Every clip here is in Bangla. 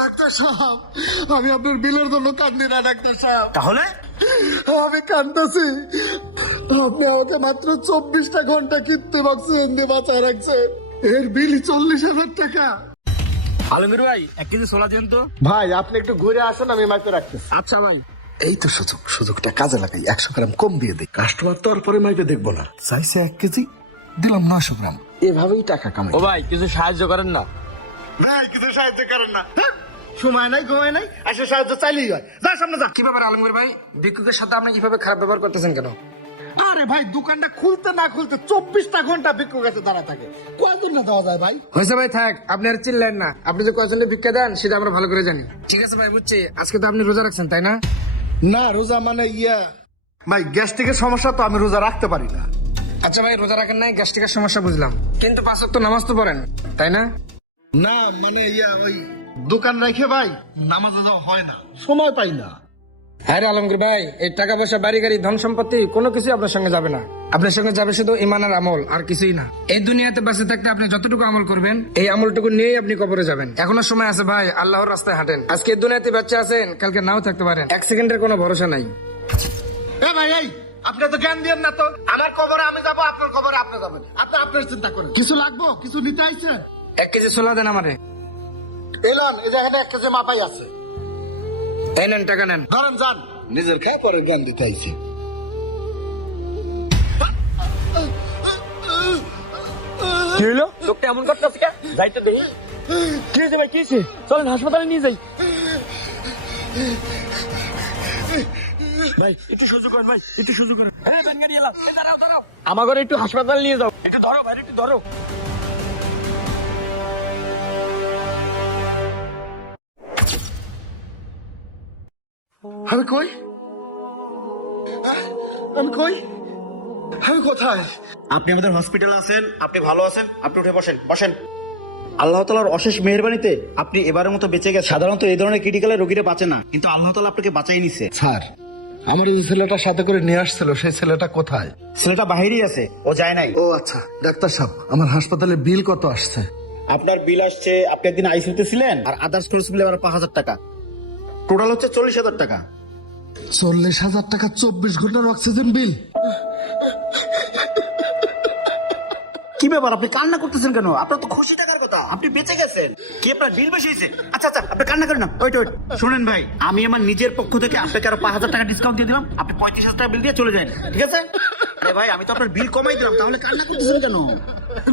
ডাক্তার সাহেব, আমি আপনার বিলের জন্য কান্দি না ডাক্তার সাহেব। তাহলে আমি কান্দতেছি। আপনি আমাকে মাত্র 24টা ঘন্টা কৃত্রিম অক্সিজেন দিয়ে বাঁচায় রাখছেন। এর বিল 40,000 টাকা। আলমগীর ভাই 1 কেজি ছোলা দেন তো। ভাই আপনি একটু ঘুরে আসেন, আমি মাইপে রাখতেছি। আচ্ছা ভাই। এই তো সুযোগটা কাজে লাগাই, 100 গ্রাম কম দিয়ে দিই। কাস্টমার তো আর পরে মাইপে দেখবো না, চাইছে 1 কেজি, দিলাম 900 গ্রাম। এভাবেই টাকা কামাই। ও ভাই কিছু সাহায্য করেন না। ভাই কিছু সাহায্য করেন না, সময় নাই ঘুমায় নাই, আসলে সাহায্য চাইলেই হয়। যা সামনে যা। কি ব্যাপার আলমগীর ভাই, ভিক্ষুকের সাথে আপনি কিভাবে খারাপ ব্যবহার করতেছেন কেন? আরে ভাই দোকানটা খুলতে না খুলতে 24টা ঘন্টা ভিক্ষুক কাছে দাঁড়া থাকে, কয়দিন না দেওয়া যায় ভাই? হয়েছে ভাই থাক, আপনি আর চিল্লেন না। আপনি যে কয়জনে ভিক্ষা দেন সেটা আমরা ভালো করে জানি। ঠিক আছে ভাই বুঝছি, আজকে তো আপনি রোজা রাখছেন তাই না? না রোজা মানে ভাই গ্যাস্ট্রিকের সমস্যা তো, আমি রোজা রাখতে পারি না। আচ্ছা ভাই রোজা রাখেন নাই, গ্যাস্ট্রিকের সমস্যা বুঝলাম, কিন্তু 5 ওয়াক্ত নামাজ তো পড়েন তাই না? না মানে ওই দোকান রেখে ভাই নামাজে যাওয়া হয় না, সময় পাই না। হ্যাঁ রে আলমগীর ভাই, এই টাকা পয়সা বাড়ি গাড়ি ধন সম্পত্তি কোনো কিছু আপনার সঙ্গে যাবে না। আপনার সঙ্গে যাবে শুধু ইমান আর আমল, আর কিছুই না। এই দুনিয়াতে বেঁচে থাকতে আপনি যতটুকু আমল করবেন, এই আমলটুকু নিয়েই আপনি কবরে যাবেন। এখনো সময় আছে ভাই, আল্লাহর রাস্তায় হাঁটেন। আজকে এই দুনিয়াতে বাচ্চা আছেন, কালকে নাও থাকতে পারেন। 1 সেকেন্ডের কোনো ভরসা নাই। ভাই আপনি তো জ্ঞান দিয়েন না তো। আমার কবরে আমি যাবো, আপনার কবরে আপনি যাবেন। আপনি আপনার চিন্তা করেন। কিছু লাগবো, কিছু নিতে আইছেন? 1 কেজি ছোলা দেন আমারে। এলান, এই জায়গাটা 1 কেজি মাপাই আছে। এই নেন টাকা নেন। ধরেন যান, নিজের খায় পরে জ্ঞান দিতে আইছি। কি হলো? লোকটা এমন করতেছে কে? যাইতে দেই। কি হয়েছে ভাই, কি হয়েছে? চলেন হাসপাতালে নিয়ে যাই। ভাই একটু সহ্য করেন, ভাই একটু সহ্য করেন। হ্যাঁ ভ্যান গাড়ি এলাম, এই দাঁড়াও দাঁড়াও। আমার ঘরে একটু হাসপাতালে নিয়ে যাও। একটু ধরো ভাই, একটু ধরো। আমি কই? আমি কই? আমি কোথায়? আপনি আমাদের হসপিটালে আছেন, আপনি ভালো আছেন, আপনি উঠে বসেন বসেন। আল্লাহ তাআলার অশেষ মেহেরবানিতে আপনি এবারের মতো বেঁচে গেছেন। সাধারণত এই ধরনের ক্রিটিক্যাল রোগীরা বাঁচে না, কিন্তু আল্লাহ তাআলা আপনাকে বাঁচাই নিছে। স্যার, আমার যে ছেলেটা সাথে করে নিয়ে আসছিল, সেই ছেলেটা কোথায়? ছেলেটা বাহিরেই আছে, ও যায় নাই। ও আচ্ছা। ডাক্তার সাহেব, আমার হাসপাতালে বিল কত আসছে? আপনার বিল আসছে, আপনি একদিন আইসিইউতে ছিলেন, আর আদার্স খরচ মিলে আবার 5,000 টাকা, টোটাল হচ্ছে 40,000 টাকা। 40,000 টাকা 24 ঘন্টার অক্সিজেন বিল? কি ব্যাপার, আপনি কান্না করতেছেন কেন? আপনার তো খুশি টাকার কথা, আপনি বেঁচে গেছেন। কি আপনার বিল বেশি হয়েছে? আচ্ছা আপনি কান্না করেন না। ওইট শুনেন ভাই, আমি আমার নিজের পক্ষ থেকে আপনাকে আরো 5,000 টাকা ডিসকাউন্ট দিয়ে দিলাম। আপনি 35,000 টাকা বিল দিয়ে চলে যান, ঠিক আছে? আরে ভাই, আমি তো আপনার বিল কমাই দিলাম, তাহলে কান্না করতেছেন কেন?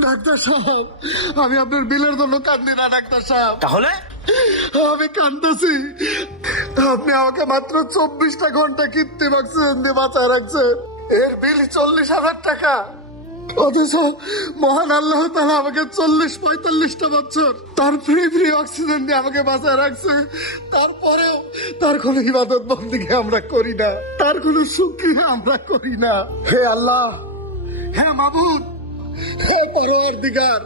ডাক্তার সাহেব, আমি আপনার বিলের জন্য কান্দি না ডাক্তার সাহেব। তাহলে আমি কান্দতেছি। আপনি আমাকে মাত্র 24টা ঘন্টা কৃত্রিম অক্সিজেন দিয়ে বাঁচায় রাখছেন। এর বিল 40,000 টাকা। অথচ মহান আল্লাহ তাআলা আমাকে 40-45টা বছর তার ফ্রি অক্সিজেন দিয়ে আমাকে বাঁচায় রাখছে। তারপরেও তার কোনো ইবাদত বন্দেগী আমরা করি না, তার কোনো শুকরিয়া আমরা করি না। হে আল্লাহ, হে মাবুদ, হে পরওয়ারদিগার,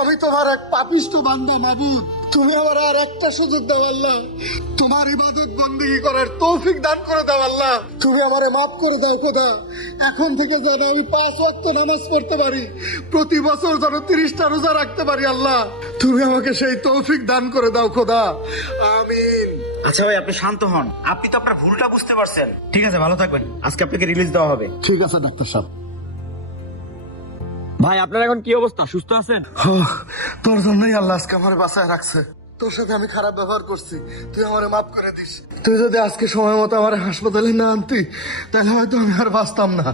আমি তোমার এক পাপিষ্ঠ বান্দা মাবুদ। তুমি আমার আর একটা সুযোগ দাও আল্লাহ, তোমার ইবাদত বন্দেগী করার তৌফিক দান করে দাও আল্লাহ। তুমি আমারে মাফ করে দাও খোদা। এখন থেকে যেন আমি 5 ওয়াক্ত নামাজ পড়তে পারি, প্রতি বছর যেন 30টা রোজা রাখতে পারি আল্লাহ। তুমি আমাকে সেই তৌফিক দান করে দাও খোদা, আমিন। আচ্ছা ভাই, আপনি শান্ত হন। আপনি তো আপনার ভুলটা বুঝতে পারছেন। ঠিক আছে, ভালো থাকবেন। আজকে আপনাকে রিলিজ দেওয়া হবে। ঠিক আছে ডাক্তার সাহেব। ভাই আপনার এখন কি অবস্থা, সুস্থ আছেন? তোর জন্যই আল্লাহ আজকে আমার বাসায় রাখছে। তোর সাথে আমি খারাপ ব্যবহার করছি, তুই আমারে মাফ করে দিস। তুই যদি আজকে সময় মতো আমার হাসপাতালে না আনতি, তাহলে হয়তো আমি আর বাঁচতাম না।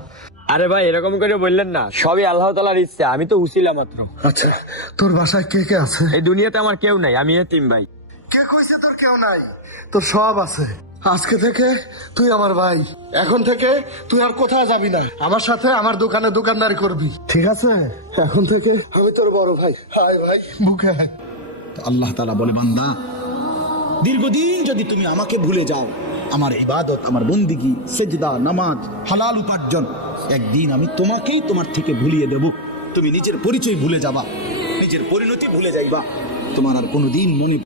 আরে ভাই এরকম করে বললেন না, সবই আল্লাহ তাআলার ইচ্ছা, আমি তো উছিলা মাত্র। আচ্ছা, তোর বাসায় কে কে আছে? এই দুনিয়াতে আমার কেউ নাই, আমি এতিম ভাই। কে কইছে তোর কেউ নাই? তোর সব আছে। আজকে থেকে তুই আমার ভাই। এখন থেকে তুই আর কোথাও যাবি না, আমার সাথে আমার দোকানে দোকানদারি করবি, ঠিক আছে? এখন থেকে আমি তোর বড় ভাই। হাই ভাই, মুখে হাই। আল্লাহ তাআলা বলে, বান্দা, দীর্ঘদিন যদি তুমি আমাকে ভুলে যাও, আমার ইবাদত, আমার বন্দিগি, সেজদা, নামাজ, হালাল উপার্জন, একদিন আমি তোমাকেই তোমার থেকে ভুলিয়ে দেব। তুমি নিজের পরিচয় ভুলে যাবা, নিজের পরিণতি ভুলে যাইবা, তোমার আর কোনোদিন মনে